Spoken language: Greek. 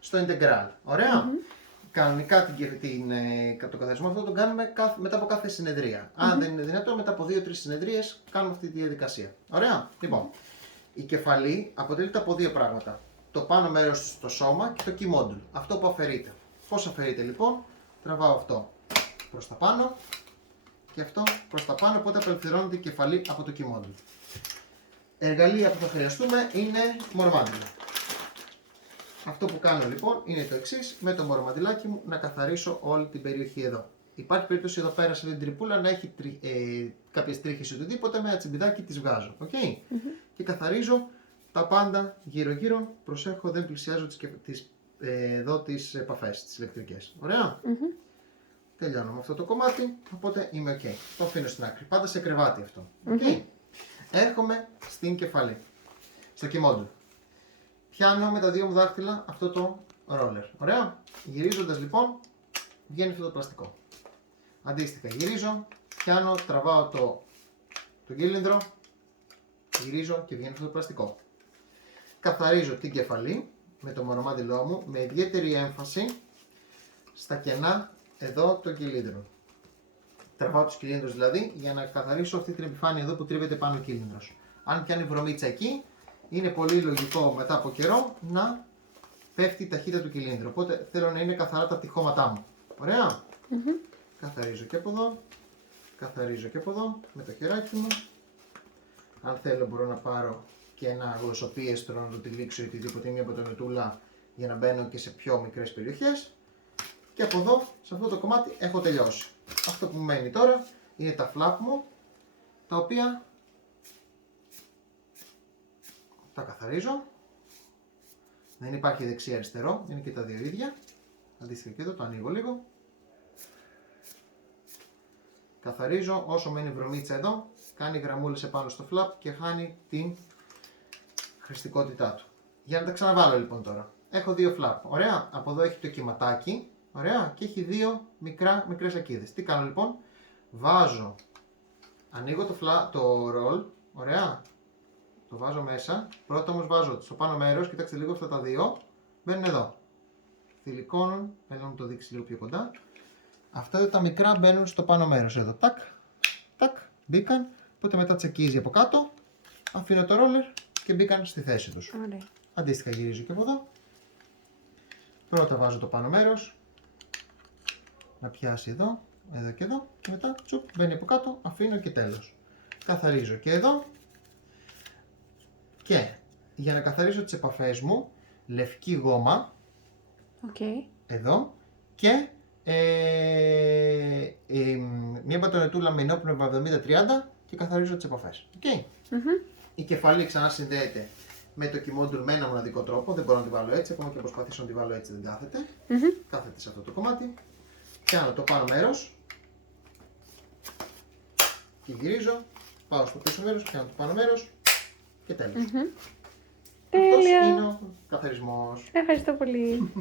στο integral. Ωραία. Κανονικά το καθαρισμό αυτό το κάνουμε μετά από κάθε συνεδρία. Αν δεν είναι δυνατόν, μετά από 2-3 συνεδρίες κάνουμε αυτή τη διαδικασία. Ωραία. Λοιπόν, η κεφαλή αποτελείται από δύο πράγματα. Το πάνω μέρος στο σώμα και το key module. Αυτό που αφαιρείται. Πώς αφαιρείται λοιπόν? Τραβάω αυτό προς τα πάνω και αυτό προς τα πάνω, οπότε απελευθερώνεται η κεφαλή από το key module. Εργαλεία που θα χρειαστούμε είναι μορομάντιλο. Αυτό που κάνω λοιπόν είναι το εξής: με το μορομαντιλάκι μου να καθαρίσω όλη την περιοχή εδώ. Υπάρχει περίπτωση εδώ πέρα σε αυτή την τρυπούλα να έχει κάποιες τρίχες ή οτιδήποτε, με ένα τσιμπιδάκι τις βγάζω. Okay? Και καθαρίζω τα πάντα γύρω-γύρω. Προσέχω, δεν πλησιάζω τις επαφές, τις ηλεκτρικές. Ωραία. Τελειώνω με αυτό το κομμάτι, οπότε είμαι ok. Το αφήνω στην άκρη. Πάντα σε κρεβάτι αυτό. Okay? Έρχομαι στην κεφαλή, στο key module. Πιάνω με τα δύο μου δάχτυλα αυτό το ρόλερ. Ωραία. Γυρίζοντας λοιπόν, βγαίνει αυτό το πλαστικό. Αντίστοιχα γυρίζω, πιάνω, τραβάω το κύλινδρο, γυρίζω και βγαίνει αυτό το πλαστικό. Καθαρίζω την κεφαλή με το μορομάντιλό μου με ιδιαίτερη έμφαση στα κενά εδώ των κύλινδρων. Τραβάω τους κύλινδρους δηλαδή για να καθαρίσω αυτή την επιφάνεια εδώ που τρίβεται πάνω ο κύλινδρος. Αν πιάνει βρωμίτσα εκεί, είναι πολύ λογικό μετά από καιρό να πέφτει η ταχύτητα του κύλινδρου. Οπότε θέλω να είναι καθαρά τα πτυχώματά μου. Ωραία. Καθαρίζω και από εδώ. Καθαρίζω και από εδώ με το χεράκι μου. Αν θέλω μπορώ να πάρω και ένα γλωσσοπίεστρο να το τυλίξω ή οτιδήποτε, μία μπατονετούλα για να μπαίνω και σε πιο μικρές περιοχές. Και από εδώ, σε αυτό το κομμάτι, έχω τελειώσει. Αυτό που μου μένει τώρα είναι τα flap μου, τα οποία τα καθαρίζω. Δεν υπάρχει δεξί-αριστερό, είναι και τα δύο ίδια. Αντίστοιχα και εδώ, το ανοίγω λίγο. Καθαρίζω, όσο μένει βρωμίτσα εδώ, κάνει γραμμούλες επάνω στο flap και χάνει την χρηστικότητά του. Για να τα ξαναβάλω λοιπόν τώρα. Έχω δύο flap, ωραία. Από εδώ έχει το κυματάκι, ωραία, και έχει δύο μικρές ακίδες. Τι κάνω λοιπόν? Βάζω, ανοίγω το roll, ωραία. Το βάζω μέσα. Πρώτα όμως βάζω στο πάνω μέρος, κοιτάξτε λίγο αυτά τα δύο, μπαίνουν εδώ. Θηλυκώνουν, θέλω να μου το δείξει λίγο πιο κοντά. Αυτά εδώ τα μικρά μπαίνουν στο πάνω μέρος εδώ. Τάκ, τάκ, μπήκαν. Οπότε μετά τσεκίζει από κάτω. Αφήνω το ρόλερ και μπήκαν στη θέση τους. Ωραία. Αντίστοιχα γυρίζω και από εδώ. Πρώτα βάζω το πάνω μέρος. Να πιάσει εδώ, εδώ και εδώ. Και μετά τσουπ, μπαίνει από κάτω, αφήνω και τέλος. Καθαρίζω και εδώ. Και για να καθαρίσω τις επαφές μου, λευκή γόμα, εδώ, και μια μπατονετούλα με ενόπνευμα 70-30 και καθαρίζω τις επαφές. Okay. Η κεφαλή ξανά συνδέεται με το key module με ένα μοναδικό τρόπο, δεν μπορώ να τη βάλω έτσι, ακόμα και να προσπαθήσω να τη βάλω έτσι δεν κάθεται. Κάθεται σε αυτό το κομμάτι. Πιάνω το πάνω μέρος και γυρίζω, πάω στο πίσω μέρος, πιάνω το πάνω μέρος και τέλος. Αυτός είναι ο καθαρισμός. Ευχαριστώ πολύ.